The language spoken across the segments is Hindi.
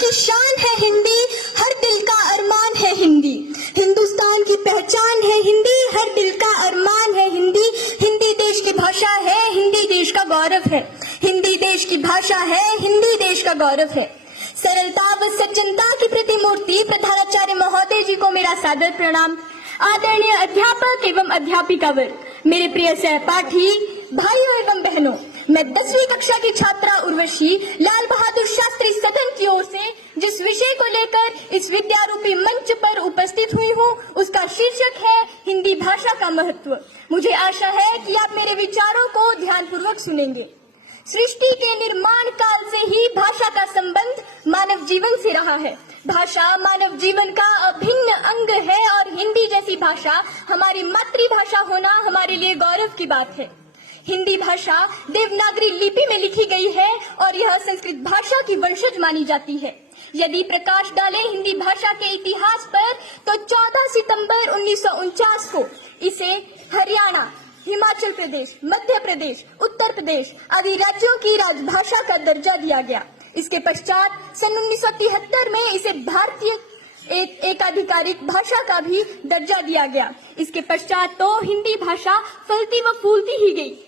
की शान है हिंदी, हर दिल का अरमान है हिंदी। हिंदुस्तान की पहचान है हिंदी, हर दिल का अरमान है हिंदी। हिंदी देश की भाषा है, हिंदी देश का गौरव है। हिंदी देश की भाषा है, हिंदी देश का गौरव है। सरलता व सज्जनता की प्रतिमूर्ति प्रधानाचार्य महोदय जी को मेरा सादर प्रणाम। आदरणीय अध्यापक एवं अध्यापिका वर्ग, मेरे प्रिय सहपाठी भाइयों एवं बहनों, मैं 10वीं कक्षा की छात्रा उर्वशी लाल बहादुर शास्त्री सदन की ओर से जिस विषय को लेकर इस विद्यारूपी मंच पर उपस्थित हुई हूँ, उसका शीर्षक है हिंदी भाषा का महत्व। मुझे आशा है कि आप मेरे विचारों को ध्यानपूर्वक सुनेंगे। सृष्टि के निर्माण काल से ही भाषा का संबंध मानव जीवन से रहा है। भाषा मानव जीवन का अभिन्न अंग है और हिंदी जैसी भाषा हमारी मातृभाषा होना हमारे लिए गौरव की बात है। हिंदी भाषा देवनागरी लिपि में लिखी गई है और यह संस्कृत भाषा की वंशज मानी जाती है। यदि प्रकाश डालें हिंदी भाषा के इतिहास पर तो 14 सितंबर 1949 को इसे हरियाणा, हिमाचल प्रदेश, मध्य प्रदेश, उत्तर प्रदेश आदि राज्यों की राजभाषा का दर्जा दिया गया। इसके पश्चात सन 1973 में इसे भारतीय एकाधिकारिक भाषा का भी दर्जा दिया गया। इसके पश्चात तो हिंदी भाषा फलती व फूलती ही गई।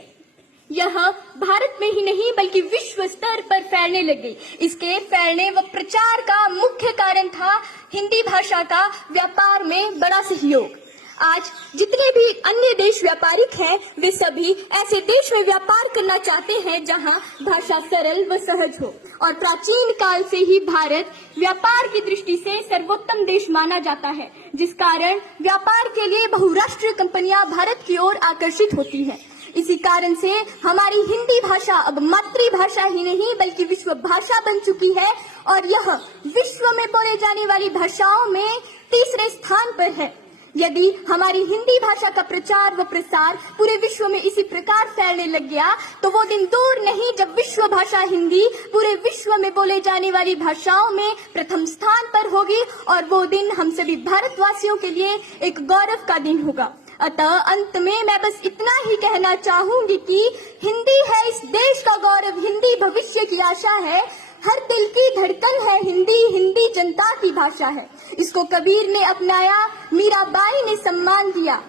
यह भारत में ही नहीं बल्कि विश्व स्तर पर फैलने लगी। इसके फैलने व प्रचार का मुख्य कारण था हिंदी भाषा का व्यापार में बड़ा सहयोग। आज जितने भी अन्य देश व्यापारिक हैं, वे सभी ऐसे देश में व्यापार करना चाहते हैं जहां भाषा सरल व सहज हो। और प्राचीन काल से ही भारत व्यापार की दृष्टि से सर्वोत्तम देश माना जाता है, जिस कारण व्यापार के लिए बहुराष्ट्रीय कंपनियां भारत की ओर आकर्षित होती हैं। इसी कारण से हमारी हिंदी भाषा अब मातृभाषा ही नहीं बल्कि विश्व भाषा बन चुकी है और यह विश्व में बोले जाने वाली भाषाओं में तीसरे स्थान पर है। यदि हमारी हिंदी भाषा का प्रचार व प्रसार पूरे विश्व में इसी प्रकार फैलने लग गया तो वो दिन दूर नहीं जब विश्व भाषा हिंदी पूरे विश्व में बोले जाने वाली भाषाओं में प्रथम स्थान पर होगी और वो दिन हम सभी भारतवासियों के लिए एक गौरव का दिन होगा। अतः अंत में मैं बस इतना ही कहना चाहूंगी कि हिंदी है इस देश का गौरव, हिंदी भविष्य की आशा है, हर दिल की धड़कन है हिंदी, हिंदी जनता की भाषा है। इसको कबीर ने अपनाया, मीराबाई ने सम्मान दिया,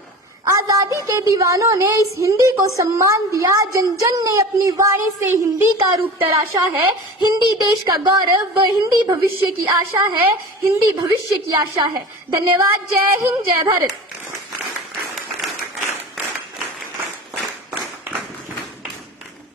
आजादी के दीवानों ने इस हिंदी को सम्मान दिया, जन जन ने अपनी वाणी से हिंदी का रूप तराशा है। हिंदी देश का गौरव व हिंदी भविष्य की आशा है, हिंदी भविष्य की आशा है। धन्यवाद। जय हिंद, जय भारत।